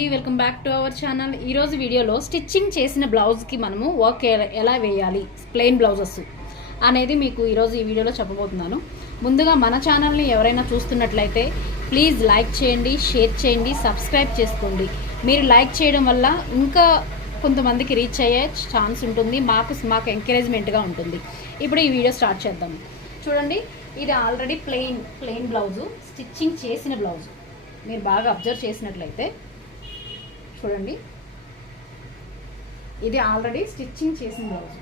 అండి, welcome back to our channel. ఈరోజు వీడియోలో స్టిచ్చింగ్ చేసిన బ్లౌజ్కి మనము వర్క్ ఎలా వేయాలి, ప్లెయిన్ బ్లౌజెస్ అనేది మీకు ఈరోజు ఈ వీడియోలో చెప్పబోతున్నాను. ముందుగా మన ఛానల్ని ఎవరైనా చూస్తున్నట్లయితే ప్లీజ్ లైక్ చేయండి, షేర్ చేయండి, సబ్స్క్రైబ్ చేసుకోండి. మీరు లైక్ చేయడం వల్ల ఇంకా కొంతమందికి రీచ్ అయ్యే ఛాన్స్ ఉంటుంది, మాకు ఎంకరేజ్మెంట్గా ఉంటుంది. ఇప్పుడు ఈ వీడియో స్టార్ట్ చేద్దాం. చూడండి, ఇది ఆల్రెడీ ప్లెయిన్ బ్లౌజు, స్టిచ్చింగ్ చేసిన బ్లౌజు. మీరు బాగా అబ్జర్వ్ చేసినట్లయితే చూడండి, ఇది ఆల్రెడీ స్టిచ్చింగ్ చేసిన బ్లౌజ్.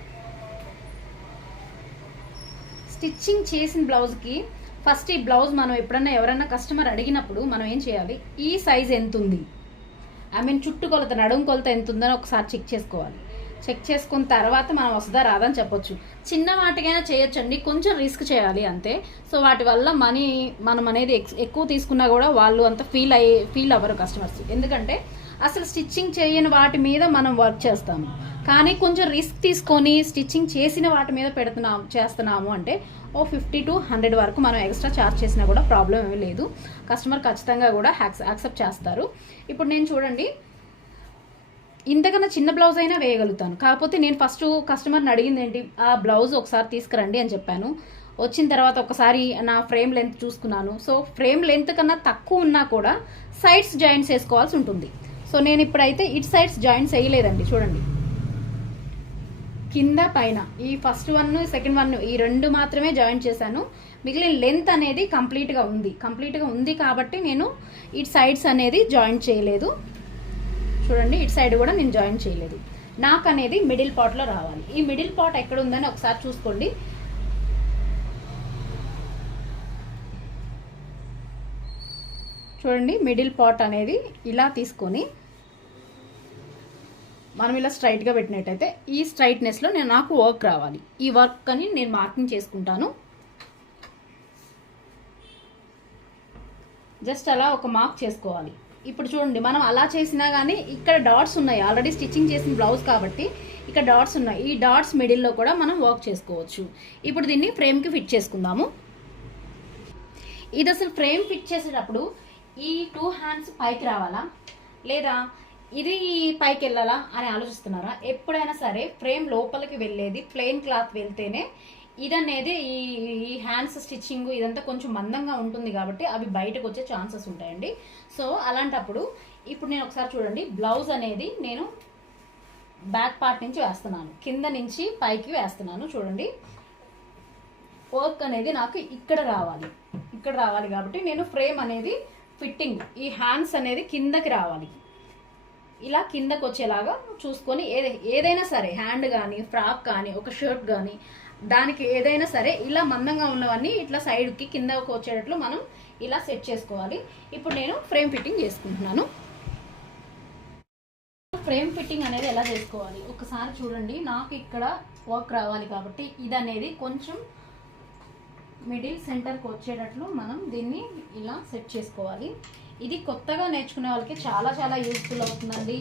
స్టిచ్చింగ్ చేసిన బ్లౌజ్కి ఫస్ట్ ఈ బ్లౌజ్ మనం ఎప్పుడన్నా ఎవరైనా కస్టమర్ అడిగినప్పుడు మనం ఏం చేయాలి, ఈ సైజ్ ఎంత ఉంది, చుట్టు కొలత, నడుము కొలత ఎంత ఉందని ఒకసారి చెక్ చేసుకోవాలి. చెక్ చేసుకున్న తర్వాత మనం వస్తుందా రాదని చెప్పొచ్చు. చిన్న వాటికైనా చేయొచ్చండి, కొంచెం రిస్క్ చేయాలి అంతే. సో వాటి వల్ల మనం అనేది ఎక్కువ తీసుకున్నా కూడా వాళ్ళు అంత ఫీల్ అవ్వరు కస్టమర్స్. ఎందుకంటే అసలు స్టిచ్చింగ్ చేయని వాటి మీద మనం వర్క్ చేస్తాము, కానీ కొంచెం రిస్క్ తీసుకొని స్టిచ్చింగ్ చేసిన వాటి మీద చేస్తున్నాము అంటే 50 to 100 వరకు మనం ఎక్స్ట్రా ఛార్జ్ చేసినా కూడా ప్రాబ్లం ఏమీ లేదు. కస్టమర్ ఖచ్చితంగా కూడా యాక్సెప్ట్ చేస్తారు. ఇప్పుడు నేను చూడండి, ఇంతకన్నా చిన్న బ్లౌజ్ అయినా వేయగలుగుతాను. కాకపోతే నేను ఫస్ట్ కస్టమర్ని అడిగింది ఏంటి, ఆ బ్లౌజ్ ఒకసారి తీసుకురండి అని చెప్పాను. వచ్చిన తర్వాత ఒకసారి నా ఫ్రేమ్ లెంత్ చూసుకున్నాను. సో ఫ్రేమ్ లెంత్ కన్నా తక్కువ ఉన్నా కూడా సైడ్స్ జాయింట్స్ వేసుకోవాల్సి ఉంటుంది. సో నేను ఇప్పుడైతే ఇటు సైడ్స్ జాయింట్స్ వేయలేదండి. చూడండి, కింద పైన ఈ ఫస్ట్ వన్, సెకండ్ వన్, ఈ రెండు మాత్రమే జాయింట్ చేశాను. మిగిలిన లెంత్ అనేది కంప్లీట్గా ఉంది కాబట్టి నేను ఇటు సైడ్స్ అనేది జాయింట్ చేయలేదు. చూడండి, ఇటు సైడ్ కూడా నేను జాయిన్ చేయలేదు. నాకు అనేది మిడిల్ పార్ట్లో రావాలి. ఈ మిడిల్ పార్ట్ ఎక్కడ ఉందని ఒకసారి చూసుకోండి. చూడండి, మిడిల్ పార్ట్ అనేది ఇలా తీసుకొని మనం ఇలా స్ట్రైట్గా పెట్టినట్టయితే ఈ స్ట్రైట్నెస్లో నాకు వర్క్ రావాలి. ఈ వర్క్ అని నేను మార్కింగ్ చేసుకుంటాను. జస్ట్ అలా ఒక మార్క్ చేసుకోవాలి. ఇప్పుడు చూడండి, మనం అలా చేసినా కానీ ఇక్కడ డాట్స్ ఉన్నాయి, ఆల్రెడీ స్టిచ్చింగ్ చేసిన బ్లౌజ్ కాబట్టి ఇక్కడ డాట్స్ ఉన్నాయి. ఈ డాట్స్ మిడిల్లో కూడా మనం వర్క్ చేసుకోవచ్చు. ఇప్పుడు దీన్ని ఫ్రేమ్కి ఫిట్ చేసుకుందాము. ఇది అసలు ఫ్రేమ్ ఫిట్ చేసేటప్పుడు ఈ 2 హ్యాండ్స్ పైకి రావాలా లేదా ఇది పైకి వెళ్ళాలా అని ఆలోచిస్తున్నారా? ఎప్పుడైనా సరే ఫ్రేమ్ లోపలికి వెళ్ళేది ప్లెయిన్ క్లాత్ వెళ్తేనే ఇదనేది ఈ హ్యాండ్స్ స్టిచ్చింగ్ ఇదంతా కొంచెం మందంగా ఉంటుంది కాబట్టి అవి బయటకు వచ్చే ఛాన్సెస్ ఉంటాయండి. సో అలాంటప్పుడు ఇప్పుడు నేను ఒకసారి చూడండి, బ్లౌజ్ అనేది నేను బ్యాక్ పార్ట్ నుంచి వేస్తున్నాను, కింద నుంచి పైకి వేస్తున్నాను. చూడండి, వర్క్ అనేది నాకు ఇక్కడ రావాలి కాబట్టి నేను ఫ్రేమ్ అనేది ఫిట్టింగ్, ఈ హ్యాండ్స్ అనేది కిందకి రావాలి. ఇలా కిందకు వచ్చేలాగా చూసుకొని ఏదైనా సరే, హ్యాండ్ కానీ, ఫ్రాక్ కానీ, ఒక షర్ట్ కానీ, దానికి ఏదైనా సరే ఇలా మందంగా ఉన్నవన్నీ ఇట్లా సైడ్కి కిందకు వచ్చేటట్లు మనం ఇలా సెట్ చేసుకోవాలి. ఇప్పుడు నేను ఫ్రేమ్ ఫిట్టింగ్ చేసుకుంటున్నాను. ఫ్రేమ్ ఫిట్టింగ్ అనేది ఎలా చేసుకోవాలి ఒకసారి చూడండి. నాకు ఇక్కడ వర్క్ రావాలి కాబట్టి ఇది అనేది కొంచెం మిడిల్ సెంటర్కి వచ్చేటట్లు మనం దీన్ని ఇలా సెట్ చేసుకోవాలి. ఇది కొత్తగా నేర్చుకునే వాళ్ళకి చాలా చాలా యూస్ఫుల్ అవుతుందండి.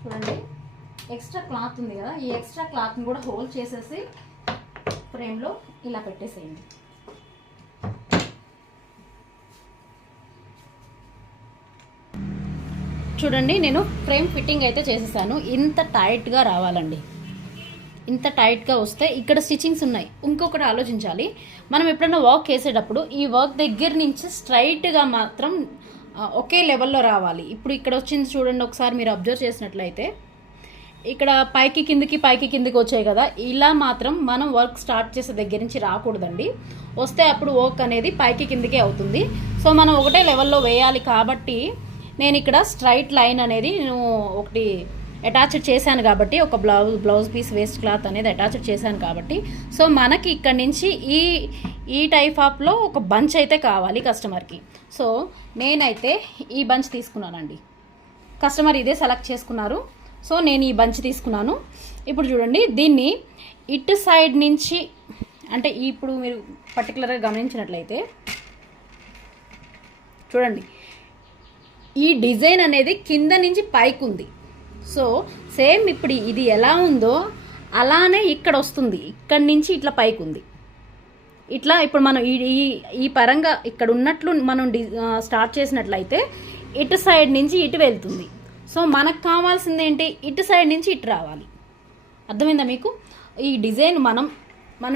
చూడండి, ఎక్స్ట్రా క్లాత్ ఉంది కదా, ఈ ఎక్స్ట్రా క్లాత్ని కూడా హోల్డ్ చేసేసి ఫ్రేమ్లో ఇలా పెట్టేసేయండి. చూడండి, నేను ఫ్రేమ్ ఫిట్టింగ్ అయితే చేసేసాను. ఇంత టైట్గా రావాలండి. ఇంత టైట్గా వస్తే ఇక్కడ స్టిచ్చింగ్స్ ఉన్నాయి. ఇంకొకటి ఆలోచించాలి, మనం ఎప్పుడైనా వర్క్ వేసేటప్పుడు ఈ వర్క్ దగ్గర నుంచి స్ట్రైట్గా మాత్రం ఒకే లెవెల్లో రావాలి. ఇప్పుడు ఇక్కడ వచ్చింది చూడండి, ఒకసారి మీరు అబ్జర్వ్ చేసినట్లయితే ఇక్కడ పైకి కిందికి వచ్చాయి కదా, ఇలా మాత్రం మనం వర్క్ స్టార్ట్ చేసే దగ్గర నుంచి రాకూడదండి. వస్తే అప్పుడు వర్క్ అనేది పైకి కిందికే అవుతుంది. సో మనం ఒకటే లెవెల్లో వేయాలి కాబట్టి నేను ఇక్కడ స్ట్రైట్ లైన్ అనేది నేను ఒకటి అటాచ్డ్ చేశాను కాబట్టి, ఒక బ్లౌజ్ పీస్ వేస్ట్ క్లాత్ అనేది అటాచ్డ్ చేశాను కాబట్టి, సో మనకి ఇక్కడ నుంచి ఈ టైప్ ఆఫ్లో ఒక బంచ్ అయితే కావాలి కస్టమర్కి. సో నేనైతే ఈ బంచ్ తీసుకున్నానండి. కస్టమర్ ఇదే సెలెక్ట్ చేసుకున్నారు, సో నేను ఈ బంచ్ తీసుకున్నాను. ఇప్పుడు చూడండి, దీన్ని ఇటు సైడ్ నుంచి, అంటే ఇప్పుడు మీరు పర్టికులర్గా గమనించినట్లయితే చూడండి, ఈ డిజైన్ అనేది కింద నుంచి పైకి ఉంది. సో సేమ్ ఇప్పుడు ఇది ఎలా ఉందో అలానే ఇక్కడ వస్తుంది, ఇక్కడి నుంచి ఇట్లా పైకి ఉంది. ఇట్లా ఇప్పుడు మనం ఈ పరంగా ఇక్కడ ఉన్నట్లు మనం స్టార్ట్ చేసినట్లయితే ఇటు సైడ్ నుంచి ఇటు వెళ్తుంది. సో మనకు కావాల్సింది ఏంటి, ఇటు సైడ్ నుంచి ఇటు రావాలి. అర్థమైందా మీకు? ఈ డిజైన్ మనం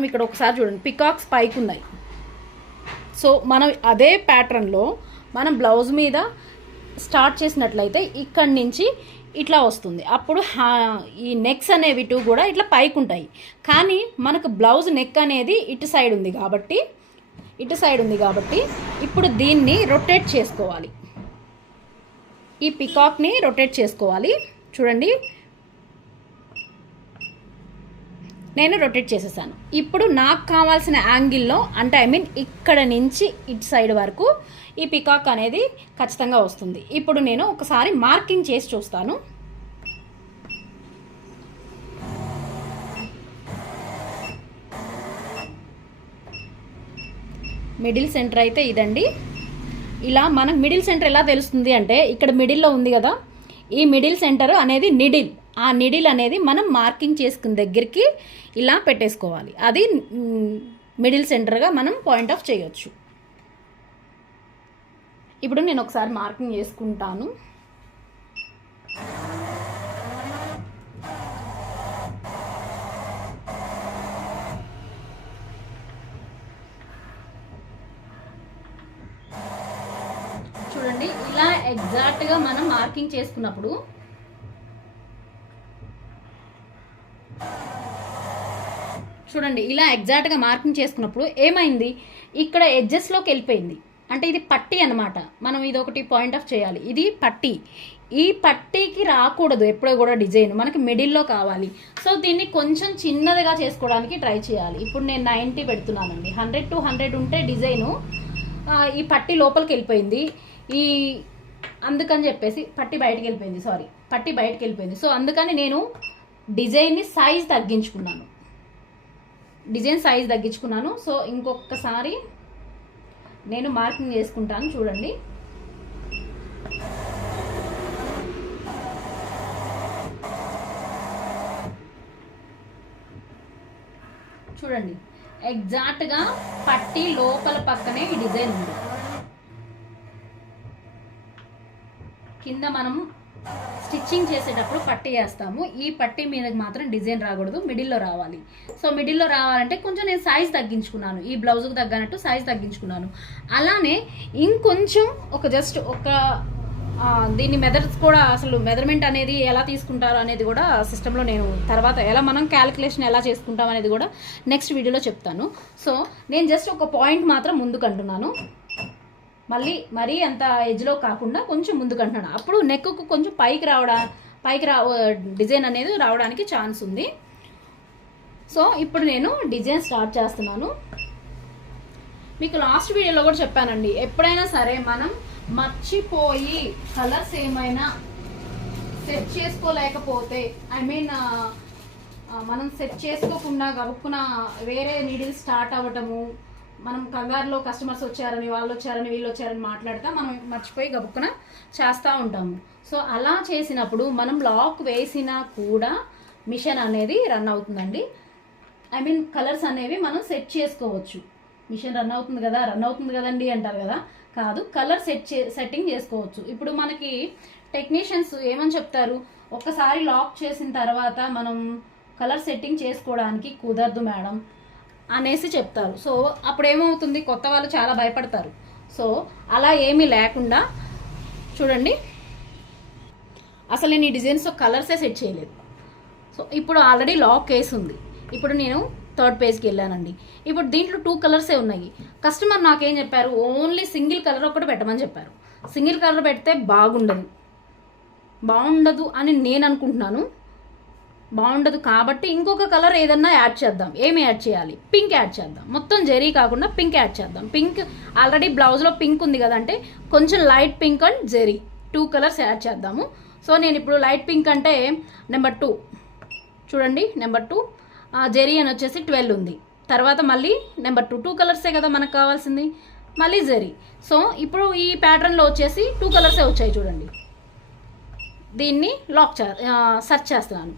ఇక్కడ ఒకసారి చూడండి, పికాక్స్ పైకి ఉన్నాయి. సో మనం అదే ప్యాటర్న్లో మనం బ్లౌజ్ మీద స్టార్ట్ చేసినట్లయితే ఇక్కడి నుంచి ఇట్లా వస్తుంది. అప్పుడు ఈ నెక్స్ అనేవి టూ కూడా ఇట్లా పైకి ఉంటాయి. కానీ మనకు బ్లౌజ్ నెక్ అనేది ఇటు సైడ్ ఉంది కాబట్టి ఇప్పుడు దీన్ని రొటేట్ చేసుకోవాలి. ఈ పికాక్ని రొటేట్ చేసుకోవాలి. చూడండి, నేను రొటేట్ చేసేసాను. ఇప్పుడు నాకు కావాల్సిన యాంగిల్లో, అంటే ఇక్కడ నుంచి ఇటు సైడ్ వరకు ఈ పికాక్ అనేది ఖచ్చితంగా వస్తుంది. ఇప్పుడు నేను ఒకసారి మార్కింగ్ చేసి చూస్తాను. మిడిల్ సెంటర్ అయితే ఇదండి. ఇలా మనకు మిడిల్ సెంటర్ ఎలా తెలుస్తుంది అంటే, ఇక్కడ మిడిల్లో ఉంది కదా, ఈ మిడిల్ సెంటర్ అనేది నిడిల్. ఆ నిడిల్ అనేది మనం మార్కింగ్ చేసుకున్న దగ్గరికి ఇలా పెట్టేసుకోవాలి. అది మిడిల్ సెంటర్గా మనం పాయింట్ ఆఫ్ చేయొచ్చు. ఇప్పుడు నేను ఒకసారి మార్కింగ్ చేసుకుంటాను. చూడండి, ఇలా ఎగ్జాక్ట్గా మనం మార్కింగ్ చేసుకున్నప్పుడు చూడండి, ఇలా ఎగ్జాక్ట్గా మార్కింగ్ చేసుకున్నప్పుడు ఏమైంది, ఇక్కడ ఎడ్జెస్లోకి వెళ్ళిపోయింది. అంటే ఇది పట్టీ అనమాట. మనం ఇది ఒకటి పాయింట్ ఆఫ్ చేయాలి. ఇది పట్టీ. ఈ పట్టీకి రాకూడదు ఎప్పుడో కూడా డిజైన్, మనకి మిడిల్లో కావాలి. సో దీన్ని కొంచెం చిన్నదిగా చేసుకోవడానికి ట్రై చేయాలి. ఇప్పుడు నేను 90 పెడుతున్నానండి. 100 to 100 ఉంటే డిజైను ఈ పట్టీ లోపలికి వెళ్ళిపోయింది. అందుకని చెప్పేసి పట్టీ బయటకు వెళ్ళిపోయింది. సో అందుకని నేను డిజైన్ సైజ్ తగ్గించుకున్నాను. సో ఇంకొకసారి నేను మార్కింగ్ చేసుకుంటాను. చూడండి, ఎగ్జాక్ట్గా పట్టీ లోపల పక్కనే ఈ డిజైన్ ఉంది. కింద మనం స్టిచ్చింగ్ చేసేటప్పుడు పట్టీ వేస్తాము. ఈ పట్టీ మీద మాత్రం డిజైన్ రాకూడదు, మిడిల్లో రావాలి. సో మిడిల్లో రావాలంటే కొంచెం నేను సైజ్ తగ్గించుకున్నాను, ఈ బ్లౌజ్కి తగ్గనట్టు సైజ్ తగ్గించుకున్నాను. అలానే ఇంకొంచెం జస్ట్ దీన్ని మెథడ్స్ కూడా, అసలు మెజర్మెంట్ అనేది ఎలా తీసుకుంటారు అనేది కూడా సిస్టంలో నేను తర్వాత ఎలా మనం క్యాలిక్యులేషన్ ఎలా చేసుకుంటాం అనేది కూడా నెక్స్ట్ వీడియోలో చెప్తాను. సో నేను జస్ట్ ఒక పాయింట్ మాత్రం ముందుకు అంటున్నాను, మరీ అంత ఎడ్జ్లో కాకుండా కొంచెం ముందుకు అంటున్నాను. అప్పుడు నెక్కు కొంచెం పైకి డిజైన్ అనేది రావడానికి ఛాన్స్ ఉంది. సో ఇప్పుడు నేను డిజైన్ స్టార్ట్ చేస్తున్నాను. మీకు లాస్ట్ వీడియోలో కూడా చెప్పానండి, ఎప్పుడైనా సరే మనం మర్చిపోయి కలర్స్ ఏమైనా సెట్ చేసుకోలేకపోతే, మనం సెట్ చేసుకోకుండా గబుక్కున వేరే నీడిల్ స్టార్ట్ అవ్వటము, మనం కంగారులో కస్టమర్స్ వచ్చారని, వాళ్ళు వచ్చారని, వీళ్ళు వచ్చారని మాట్లాడతా మనం మర్చిపోయి గబుక్కున చేస్తూ ఉంటాము. సో అలా చేసినప్పుడు మనం లాక్ వేసినా కూడా మిషన్ అనేది రన్ అవుతుందండి. కలర్స్ అనేవి మనం సెట్ చేసుకోవచ్చు. మిషన్ రన్ అవుతుంది కదండి అంటారు కదా, కాదు, కలర్ సెట్టింగ్ చేసుకోవచ్చు. ఇప్పుడు మనకి టెక్నీషియన్స్ ఏమని చెప్తారు, ఒకసారి లాక్ చేసిన తర్వాత మనం కలర్ సెట్టింగ్ చేసుకోవడానికి కుదరదు మేడం అనేసి చెప్తారు. సో అప్పుడు ఏమవుతుంది, కొత్త వాళ్ళు చాలా భయపడతారు. సో అలా ఏమీ లేకుండా చూడండి, అసలు నేను ఈ డిజైన్స్తో కలర్సే సెట్ చేయలేదు. సో ఇప్పుడు ఆల్రెడీ లాక్ వేసి ఉంది. ఇప్పుడు నేను థర్డ్ పేజ్కి వెళ్ళానండి. ఇప్పుడు దీంట్లో 2 కలర్సే ఉన్నాయి. కస్టమర్ నాకేం చెప్పారు, ఓన్లీ సింగిల్ కలర్ ఒకటి పెట్టమని చెప్పారు. సింగిల్ కలర్ పెడితే బాగుండదు అని నేను అనుకుంటున్నాను. బాగుండదు కాబట్టి ఇంకొక కలర్ ఏదన్నా యాడ్ చేద్దాం. ఏమి యాడ్ చేయాలి, పింక్ యాడ్ చేద్దాం. మొత్తం జెరీ కాకుండా పింక్ యాడ్ చేద్దాం. పింక్ ఆల్రెడీ బ్లౌజ్లో పింక్ ఉంది కదంటే కొంచెం light pink and zari 2 colours add చేద్దాము. సో నేను ఇప్పుడు లైట్ పింక్ అంటే నెంబర్ 2 చూడండి, నెంబర్ 2 జెరీ అని వచ్చేసి 12 ఉంది. తర్వాత మళ్ళీ నెంబర్ 2 కలర్సే కదా మనకు కావాల్సింది, మళ్ళీ జెరీ. సో ఇప్పుడు ఈ ప్యాటర్న్లో వచ్చేసి 2 కలర్సే వచ్చాయి చూడండి. దీన్ని సెర్చ్ చేస్తున్నాను.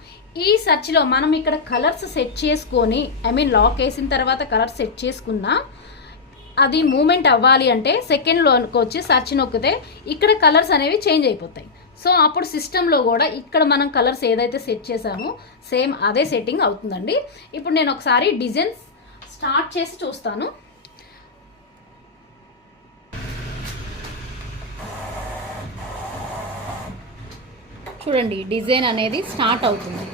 ఈ సర్చ్లో మనం ఇక్కడ కలర్స్ సెట్ చేసుకొని లాక్ వేసిన తర్వాత కలర్స్ సెట్ చేసుకున్నా అది మూమెంట్ అవ్వాలి అంటే సెకండ్లోకి వచ్చి సర్చ్ నొక్కితే ఇక్కడ కలర్స్ అనేవి చేంజ్ అయిపోతాయి. సో అప్పుడు సిస్టంలో కూడా ఇక్కడ మనం కలర్స్ ఏదైతే సెట్ చేసామో సేమ్ అదే సెట్టింగ్ అవుతుందండి. ఇప్పుడు నేను ఒకసారి డిజైన్స్ స్టార్ట్ చేసి చూస్తాను. చూడండి డిజైన్ అనేది స్టార్ట్ అవుతుంది.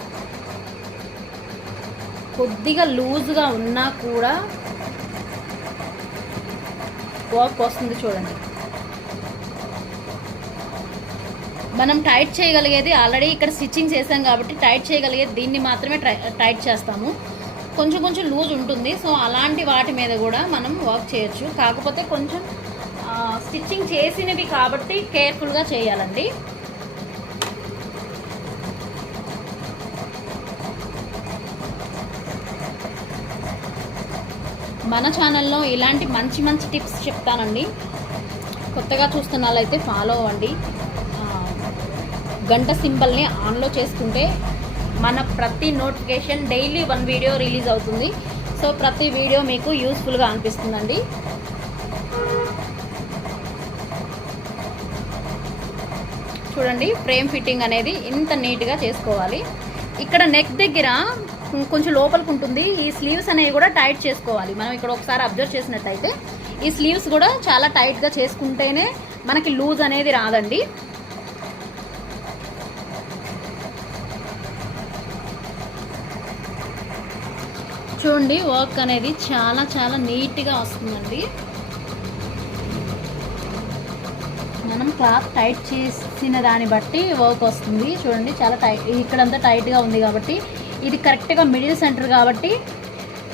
కొద్దిగా లూజ్గా ఉన్నా కూడా వర్క్ వస్తుంది. చూడండి మనం టైట్ చేయగలిగేది ఆల్రెడీ ఇక్కడ స్టిచ్చింగ్ చేసాం కాబట్టి టైట్ చేయగలిగేది దీన్ని మాత్రమే టైట్ చేస్తాము. కొంచెం కొంచెం లూజ్ ఉంటుంది. సో అలాంటి వాటి మీద కూడా మనం వర్క్ చేయొచ్చు. కాకపోతే కొంచెం స్టిచ్చింగ్ చేసినవి కాబట్టి కేర్ఫుల్గా చేయాలండి. మన ఛానల్లో ఇలాంటి మంచి మంచి టిప్స్ చెప్తానండి. కొత్తగా చూస్తున్న వాళ్ళైతే ఫాలో అవ్వండి. గంట సింబల్ని ఆన్లో చేసుకుంటే మన ప్రతి నోటిఫికేషన్ డైలీ 1 వీడియో రిలీజ్ అవుతుంది. సో ప్రతి వీడియో మీకు యూస్ఫుల్గా అనిపిస్తుందండి. చూడండి ఫ్రేమ్ ఫిట్టింగ్ అనేది ఇంత నీట్గా చేసుకోవాలి. ఇక్కడ నెక్ దగ్గర కొంచెం లోపలికి ఉంటుంది. ఈ స్లీవ్స్ అనేవి కూడా టైట్ చేసుకోవాలి. మనం ఇక్కడ ఒకసారి అబ్జర్వ్ చేసినట్టయితే ఈ స్లీవ్స్ కూడా చాలా టైట్గా చేసుకుంటేనే మనకి లూజ్ అనేది రాదండి. చూడండి వర్క్ అనేది చాలా చాలా నీట్గా వస్తుందండి. మనం క్లాత్ టైట్ చేసిన దాన్ని బట్టి వర్క్ వస్తుంది. చూడండి చాలా టైట్, ఇక్కడంతా టైట్గా ఉంది కాబట్టి ఇది కరెక్ట్గా మిడిల్ సెంటర్ కాబట్టి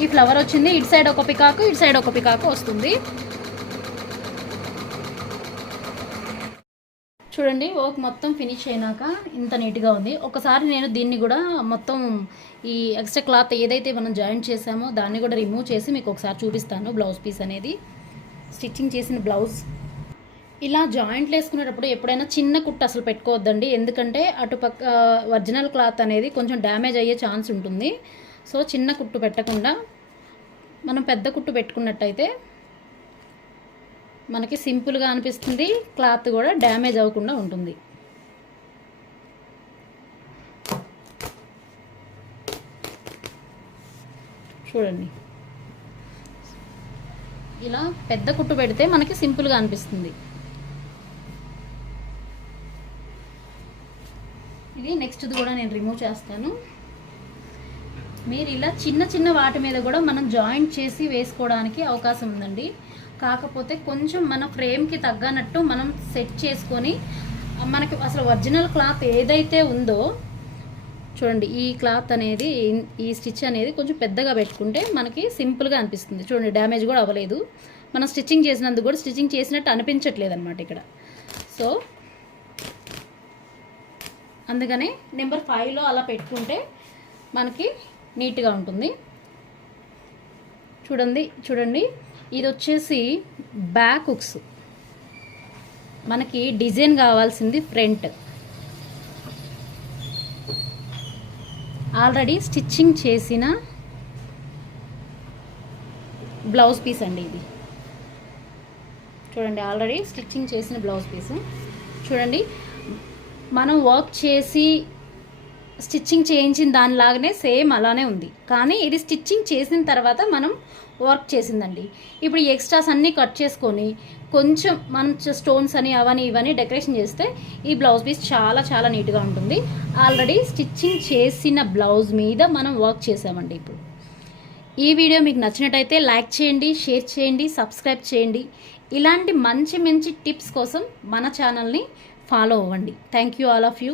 ఈ ఫ్లవర్ వచ్చింది. ఇటు సైడ్ ఒక పికాకు, ఇటు సైడ్ ఒక పికాకు వస్తుంది. చూడండి వర్క్ మొత్తం ఫినిష్ అయినాక ఇంత నీట్గా ఉంది. ఒకసారి నేను దీన్ని కూడా మొత్తం ఈ ఎక్స్ట్రా క్లాత్ ఏదైతే మనం జాయింట్ చేసామో దాన్ని కూడా రిమూవ్ చేసి మీకు ఒకసారి చూపిస్తాను. బ్లౌజ్ పీస్ అనేది స్టిచ్చింగ్ చేసిన బ్లౌజ్. ఇలా జాయింట్లు వేసుకునేటప్పుడు ఎప్పుడైనా చిన్న కుట్టు అసలు పెట్టుకోవద్దండి. ఎందుకంటే అటుపక్క ఒరిజినల్ క్లాత్ అనేది కొంచెం డ్యామేజ్ అయ్యే ఛాన్స్ ఉంటుంది. సో చిన్న కుట్టు పెట్టకుండా మనం పెద్ద కుట్టు పెట్టుకున్నట్టయితే మనకి సింపుల్గా అనిపిస్తుంది. క్లాత్ కూడా డ్యామేజ్ అవ్వకుండా ఉంటుంది. చూడండి ఇలా పెద్ద కుట్టు పెడితే మనకి సింపుల్గా అనిపిస్తుంది. ఇది నెక్స్ట్ది కూడా నేను రిమూవ్ చేస్తాను. మీరు ఇలా చిన్న చిన్న వాటి మీద కూడా మనం జాయింట్ చేసి వేసుకోవడానికి అవకాశం ఉందండి. కాకపోతే కొంచెం మన ఫ్రేమ్కి తగ్గనట్టు మనం సెట్ చేసుకొని మనకి అసలు ఒరిజినల్ క్లాత్ ఏదైతే ఉందో చూడండి ఈ క్లాత్ అనేది ఈ స్టిచ్ అనేది కొంచెం పెద్దగా పెట్టుకుంటే మనకి సింపుల్గా అనిపిస్తుంది. చూడండి డ్యామేజ్ కూడా అవ్వలేదు. మనం స్టిచ్చింగ్ చేసినందుకు కూడా స్టిచ్చింగ్ చేసినట్టు అనిపించట్లేదు అనమాట ఇక్కడ. సో అందుకనే నెంబర్ 5లో అలా పెట్టుకుంటే మనకి నీట్గా ఉంటుంది. చూడండి ఇది వచ్చేసి బ్యాక్ హుక్స్. మనకి డిజైన్ కావాల్సింది ఫ్రంట్. ఆల్రెడీ స్టిచ్చింగ్ చేసిన బ్లౌజ్ పీస్ అండి ఇది. చూడండి ఆల్రెడీ స్టిచ్చింగ్ చేసిన బ్లౌజ్ పీస్. చూడండి మనం వర్క్ చేసి స్టిచ్చింగ్ చేయించిన దానిలాగానే సేమ్ అలానే ఉంది. కానీ ఇది స్టిచ్చింగ్ చేసిన తర్వాత మనం వర్క్ చేసిందండి. ఇప్పుడు ఈ ఎక్స్ట్రాస్ అన్నీ కట్ చేసుకొని కొంచెం మనం స్టోన్స్ అని అవని ఇవన్నీ డెకరేషన్ చేస్తే ఈ బ్లౌజ్ పీస్ చాలా చాలా నీట్గా ఉంటుంది. ఆల్రెడీ స్టిచ్చింగ్ చేసిన బ్లౌజ్ మీద మనం వర్క్ చేసామండి. ఇప్పుడు ఈ వీడియో మీకు నచ్చినట్టయితే లైక్ చేయండి, షేర్ చేయండి, సబ్స్క్రైబ్ చేయండి. ఇలాంటి మంచి మంచి టిప్స్ కోసం మన ఛానల్ని ఫాలో అవ్వండి. Thank you all of you.